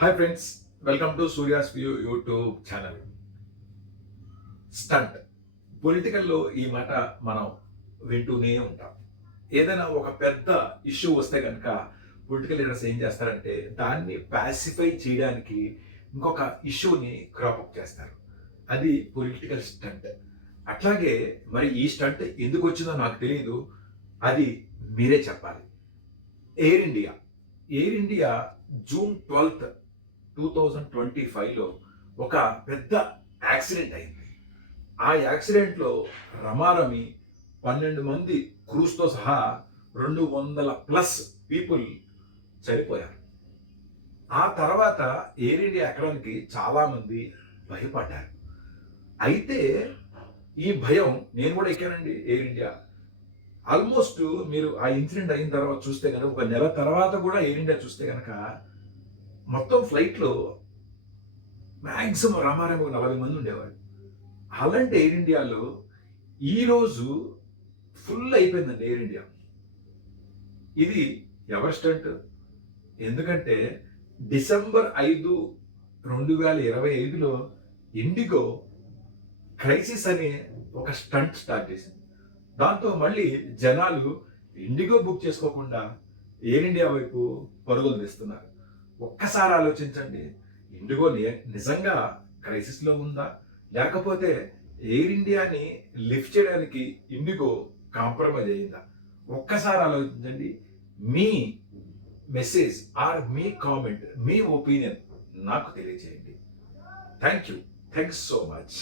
Hi friends, welcome to Surya's view YouTube channel. Stunt పొలిటికల్లో ఈ మాట మనం వింటూనే ఉంటాం. ఏదైనా ఒక పెద్ద ఇష్యూ వస్తే కనుక పొలిటికల్ లీడర్స్ ఏం చేస్తారంటే దాన్ని పాసిఫై చేయడానికి ఇంకొక ఇష్యూని క్రాపప్ చేస్తారు. అది పొలిటికల్ స్టంట్. అట్లాగే మరి ఈ స్టంట్ ఎందుకు వచ్చిందో నాకు తెలియదు. అది మీరే చెప్పాలి. Air India air India June 12 2025లో ఒక పెద్ద యాక్సిడెంట్ అయింది. ఆ యాక్సిడెంట్లో రమారమి 12 మంది క్రూస్తో సహా 200+ పీపుల్ చనిపోయారు. ఆ తర్వాత ఎయిర్ ఇండియా ఎక్కడానికి చాలామంది భయపడ్డారు. అయితే ఈ భయం నేను కూడా ఎక్కానండి ఎయిర్ ఇండియా. ఆల్మోస్ట్ మీరు ఆ ఇన్సిడెంట్ అయిన తర్వాత చూస్తే కనుక ఒక నెల తర్వాత కూడా ఎయిర్ ఇండియా చూస్తే కనుక మొత్తం ఫ్లైట్లో మ్యాక్సిమం రామారావు 40 మంది ఉండేవాళ్ళు. అలాంటి ఎయిర్ ఇండియాలో ఈరోజు ఫుల్ అయిపోయిందండి ఎయిర్ ఇండియా. ఇది ఎవరి స్టంట్? ఎందుకంటే డిసెంబర్ 5, 2025లో ఇండిగో క్రైసిస్ అనే ఒక స్టంట్ స్టార్ట్ చేసింది. దాంతో మళ్ళీ జనాలు ఇండిగో బుక్ చేసుకోకుండా ఎయిర్ ఇండియా వైపు పరుగులు తీస్తున్నారు. ఒక్కసారి ఆలోచించండి, ఇండిగో నిజంగా క్రైసిస్లో ఉందా, లేకపోతే ఎయిర్ ఇండియాని లిఫ్ట్ చేయడానికి ఇండిగో కాంప్రమైజ్ అయ్యిందా? ఒక్కసారి ఆలోచించండి. మీ మెసేజ్ ఆర్ మీ కామెంట్, మీ ఒపీనియన్ నాకు తెలియజేయండి. Thank you so much.